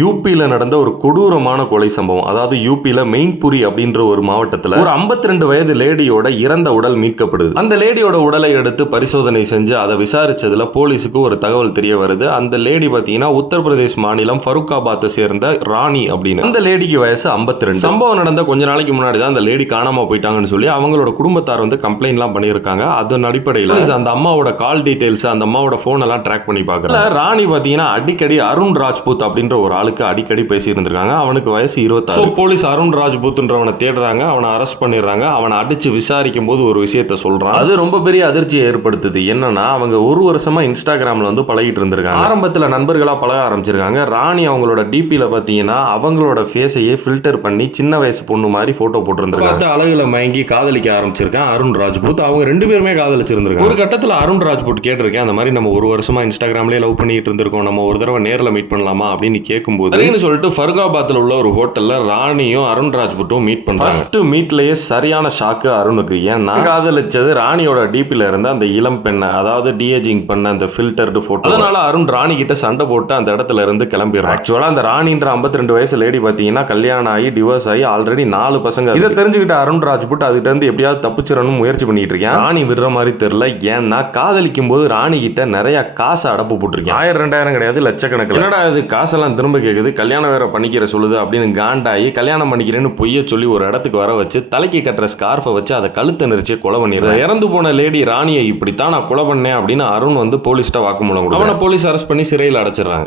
யூபியில் நடந்த ஒரு கொடூரமான கொலை சம்பவம். அதாவது யூபியில் மெயின்புரி அப்படின்ற ஒரு மாவட்டத்தில் ஒரு 52 வயது லேடியோட இறந்த உடல் மீட்கப்படுது. அந்த லேடியோட உடலை எடுத்து பரிசோதனை செஞ்சு அதை விசாரிச்சதுல போலீஸுக்கு ஒரு தகவல் தெரிய வருது. அந்த லேடி பாத்தீங்கன்னா உத்தரப்பிரதேஷ் மாநிலம் ஃபருக்காபாத்தை சேர்ந்த ராணி அப்படின்னு. அந்த லேடிக்கு வயசு 52. சம்பவம் நடந்த கொஞ்ச நாளைக்கு முன்னாடி தான் அந்த லேடி காணாம போயிட்டாங்கன்னு சொல்லி அவங்களோட குடும்பத்தார் வந்து கம்ப்ளைண்ட்லாம் பண்ணியிருக்காங்க. அதன் அடிப்படையில் அந்த அம்மாவோட கால் டீடைல்ஸ், அந்த அம்மாவோட போன் எல்லாம் ட்ராக் பண்ணி பார்க்கறாங்க. ராணி பாத்தீங்கன்னா அடிக்கடி அருண் ராஜ்புத் அப்படின்ற ஒரு ஆளுக்கு அடிக்கடி பேசி இருந்திருக்காங்க. அவனுக்கு வயசு 26. போலீஸ் அருண் ராஜ்புத்ன்றவனை தேடுறாங்க, அவனை அரெஸ்ட் பண்ணிடுறாங்க. அவனை அடிச்சு விசாரிக்கும் போது ஒரு விஷயத்தை சொல்றான். அது ரொம்ப பெரிய அதிர்ச்சியை ஏற்படுத்துது. என்னன்னா, அவங்க ஒரு வருஷமா இன்ஸ்டாகிராம்ல வந்து பழகிட்டு இருந்திருக்காங்க. ஆரம்பத்தில் நண்பர்களா பழக ஆரம்பிச்சிருக்காங்க. ராணி அவங்களோட டிபில பாத்தீங்கன்னா அவங்களோட ஃபேஸையே ஃபில்டர் பண்ணி சின்ன வயசு பொண்ணு மாதிரி போட்டோ போட்டிருந்திருக்காங்க. அழகுல மயங்கி காதலிக்க ஆரம்பிச்சிருக்கான் அருண் ராஜ்புத். அவங்க ரெண்டு பேருமே காதலிச்சிருந்திருக்காங்க. ஒரு கட்டத்தில் அருண் ராஜ்புத் கேட்டிருக்கேன், அந்த மாதிரி நம்ம ஒரு வருஷமா இன்ஸ்டாகிராம்லயே லவ் பண்ணிட்டு இருந்திருக்கோம், நம்ம ஒரு தடவை நேரில் மீட் பண்ணலாமா அப்படின்னு கேட்கும்போது சொல்லிட்டு ஃபருக்காபாத்தில் உள்ள ஒரு ஹோட்டல்ல ராணியும் அருண் ராஜ்புட்டும் மீட் பண்றாங்க. ஃபர்ஸ்ட் மீட்லயே சரியான ஷாக்கு அருணுக்கு. ஏன்னா காதலிச்சது ராணியோட டிபில இருந்த அந்த இளம் பெண்ணை, அதாவது டிஏஜிங் பண்ண அந்த ஃபில்டர்டு போட்டோ. அதனால அருண் ராணி கிட்ட சண்டை போட்டு அந்த இடத்துல இருந்து கிளம்பிடுறான். ஆக்சுவலா அந்த ராணின்ற 52 வயசு லேடி பாத்தீங்கன்னா கல்யாணம் ஆகி டிவோர்ஸ் ஆகி ஆல்ரெடி 4 பசங்க. இதை தெரிஞ்சுக்கிட்ட அருண் ராஜ்புட் அதுகிட்ட இருந்து எப்படியாவது தப்பிச்சிடணும் முயற்சி பண்ணிட்டு இருக்கேன். ராணி விடுற மாதிரி தெரியல. ஏன்னா காதலிக்கும் போது ராணி கிட்ட நிறைய காசு அடப்பு போட்டிருக்கேன். 1000 2000 கிடையாது, லட்சக்கணக்கில். என்னடா இது காசெல்லாம் திரும்ப கேக்குது, கல்யாணம் வேற பண்ணிக்கிற சொல்லுது அப்படின்னு காண்டாயி கல்யாணம் பண்ணிக்கிறேன்னு பொய்ய சொல்லி ஒரு இடத்துக்கு வர வச்சு தலைக்கு கட்டுற ஸ்கார்ஃபை வச்சு அதை கழுத்தை நெரிச்சு கொலை பண்ணிடுறேன். இறந்து போன லேடி ராணியை இப்படித்தான் நான் கொலை பண்ணேன் அப்படின்னு அருண் வந்து போலீஸ்ட்ட வாக்குமூலம் கொடுத்து அவனை போலீஸ் அரெஸ்ட் பண்ணி சிறையில் அடைச்சிடறாங்க.